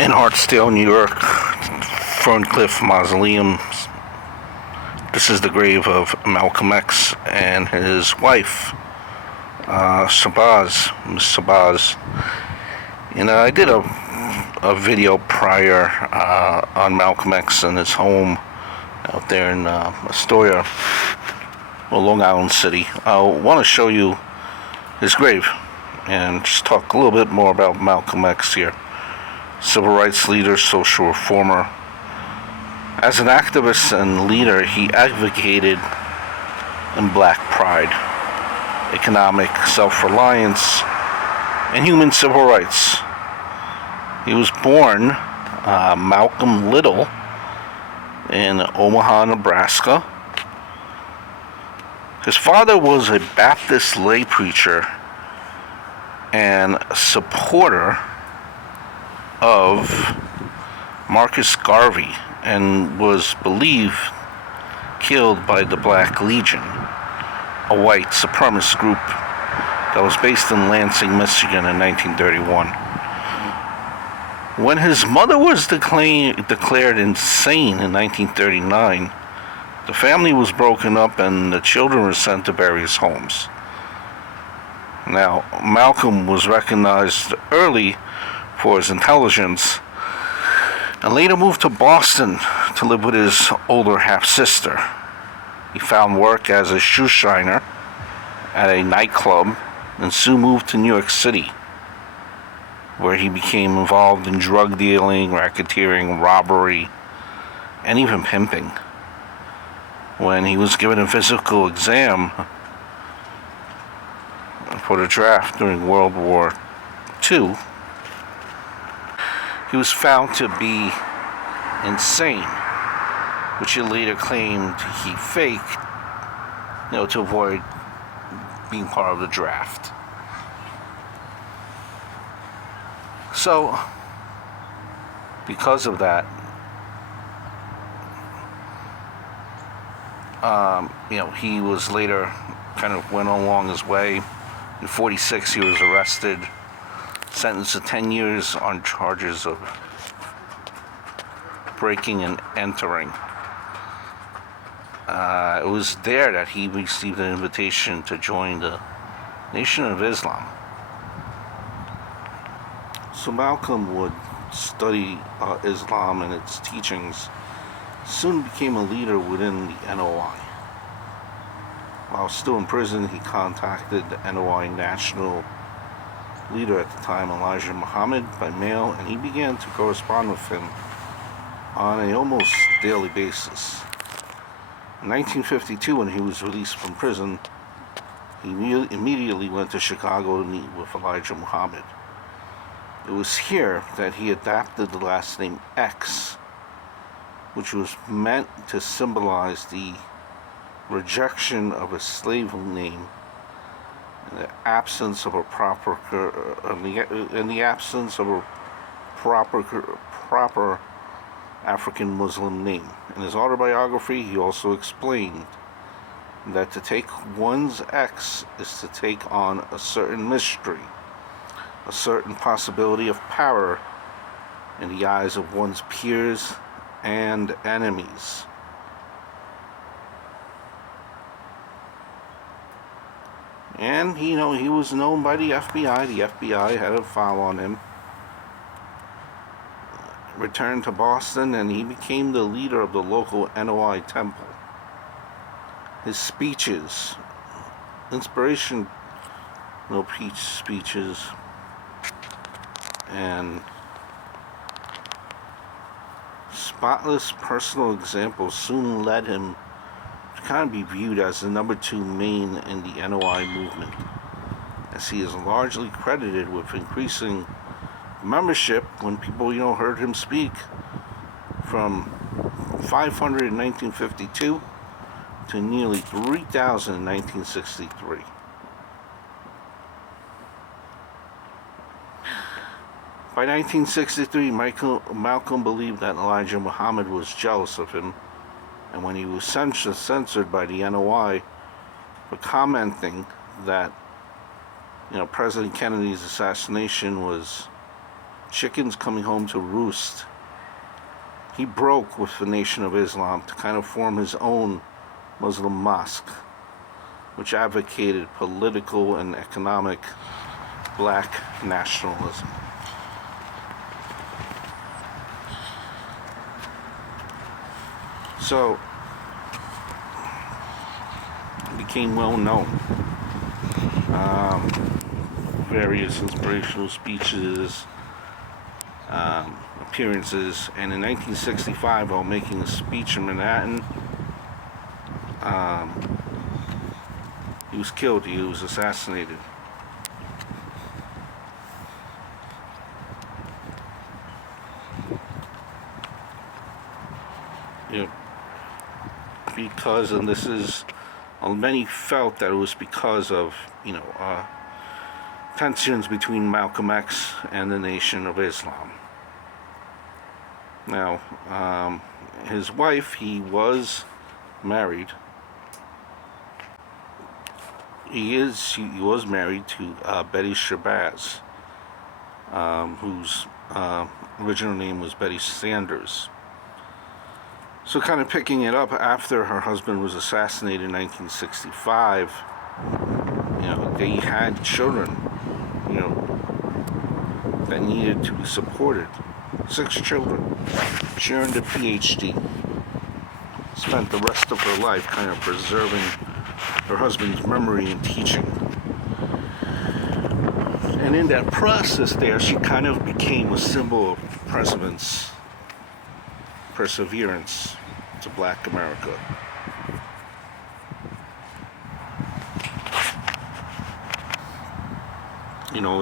in Hartsdale, New York, Ferncliff Mausoleum. This is the grave of Malcolm X and his wife, Shabbaz. Miss Shabbaz. And I did a video prior on Malcolm X and his home out there in Astoria, or Long Island City. I want to show you his grave and just talk a little bit more about Malcolm X here. Civil rights leader, social reformer. As an activist and leader, he advocated in black pride, economic self-reliance, and human civil rights. He was born Malcolm Little in Omaha, Nebraska. His father was a Baptist lay preacher and supporter of Marcus Garvey, and was believed killed by the Black Legion, a white supremacist group that was based in Lansing, Michigan in 1931. When his mother was declared insane in 1939, the family was broken up and the children were sent to various homes. Now, Malcolm was recognized early for his intelligence and later moved to Boston to live with his older half-sister. He found work as a shoe shiner at a nightclub and soon moved to New York City, where he became involved in drug dealing, racketeering, robbery, and even pimping. When he was given a physical exam for the draft during World War II, he was found to be insane, which he later claimed he faked, to avoid being part of the draft. So, because of that, he was later kind of went along his way. In 1946, he was arrested, sentenced to 10 years on charges of breaking and entering. It was there that he received an invitation to join the Nation of Islam. So Malcolm would study Islam and its teachings, soon became a leader within the NOI. While still in prison, he contacted the NOI national leader at the time, Elijah Muhammad, by mail, and he began to correspond with him on an almost daily basis. In 1952, when he was released from prison, he immediately went to Chicago to meet with Elijah Muhammad. It was here that he adopted the last name X, which was meant to symbolize the rejection of a slave name in the absence of a proper African Muslim name. In his autobiography, he also explained that to take one's X is to take on a certain mystery, a certain possibility of power in the eyes of one's peers and enemies. And, he was known by the FBI. The FBI had a file on him. Returned to Boston, and he became the leader of the local NOI temple. His speeches, inspirational speeches, and spotless personal examples soon led him to kind of be viewed as the number 2 main in the NOI movement, as he is largely credited with increasing membership when people, heard him speak, from 500 in 1952 to nearly 3,000 in 1963. By 1963, Malcolm believed that Elijah Muhammad was jealous of him, and when he was censored by the NOI for commenting that President Kennedy's assassination was chickens coming home to roost, he broke with the Nation of Islam to kind of form his own Muslim mosque, which advocated political and economic black nationalism. So, it became well known. Various inspirational speeches, appearances, and in 1965, while making a speech in Manhattan, he was killed. He was assassinated. You know, because, and this is, many felt that it was because of, tensions between Malcolm X and the Nation of Islam. Now, his wife, he was married. He was married to Betty Shabbaz, whose original name was Betty Sanders. So kind of picking it up after her husband was assassinated in 1965, they had children, that needed to be supported. 6 children. She earned a PhD. Spent the rest of her life kind of preserving her husband's memory and teaching. And in that process there, she kind of became a symbol of perseverance to Black America.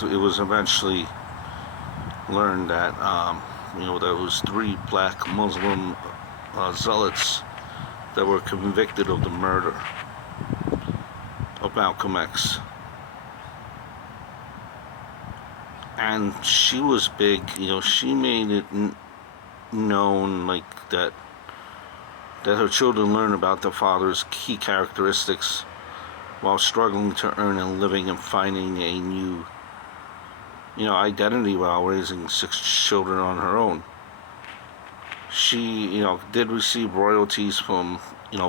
It was eventually learned that, there was 3 black Muslim zealots that were convicted of the murder of Malcolm X. And she was big, she made it known, that her children learn about their father's key characteristics while struggling to earn a living and finding a new, identity while raising 6 children on her own. She, did receive royalties from,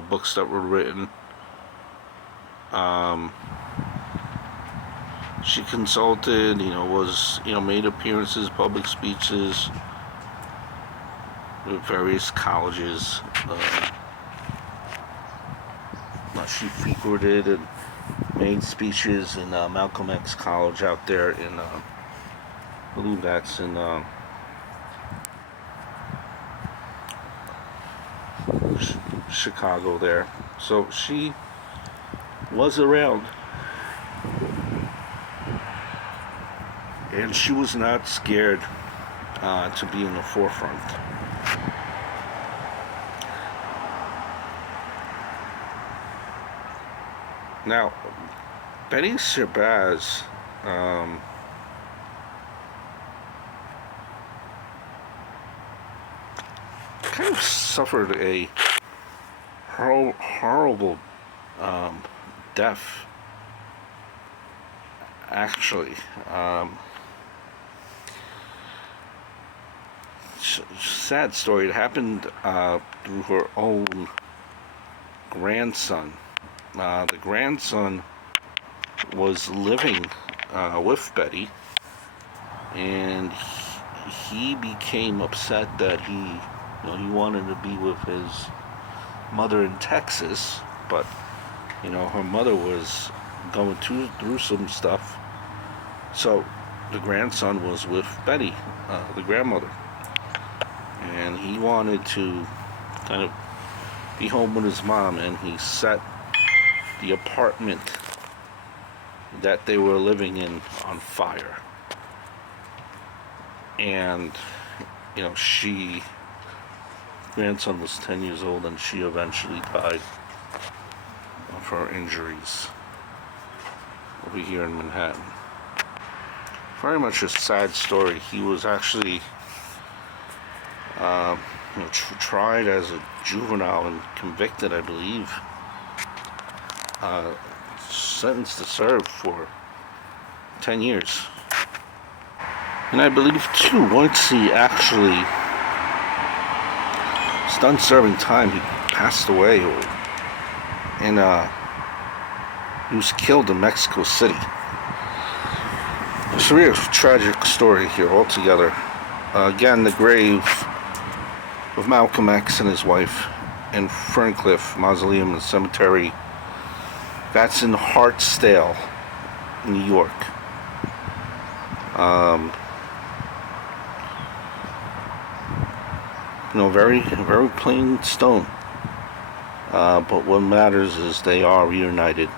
books that were written. She consulted, made appearances, public speeches with various colleges. She frequented and made speeches in Malcolm X College out there in, I believe that's in Chicago there. So she was around. And she was not scared to be in the forefront. Now, Betty Shabbaz, kind of suffered a horrible death, actually. Sad story. It happened through her own grandson. The grandson was living with Betty, and he became upset that he wanted to be with his mother in Texas, but her mother was going through some stuff, so the grandson was with Betty, the grandmother, and he wanted to kind of be home with his mom, and he set the apartment that they were living in on fire. And grandson was 10 years old, and she eventually died of her injuries over here in Manhattan. Very much a sad story. He was actually tried as a juvenile and convicted, I believe, sentenced to serve for 10 years. And I believe too, once he actually was done serving time, he passed away, and he was killed in Mexico City. It's a real tragic story here altogether. Again, the grave of Malcolm X and his wife in Ferncliff Mausoleum and Cemetery. That's in Hartsdale, New York. Very, very plain stone. But what matters is they are reunited.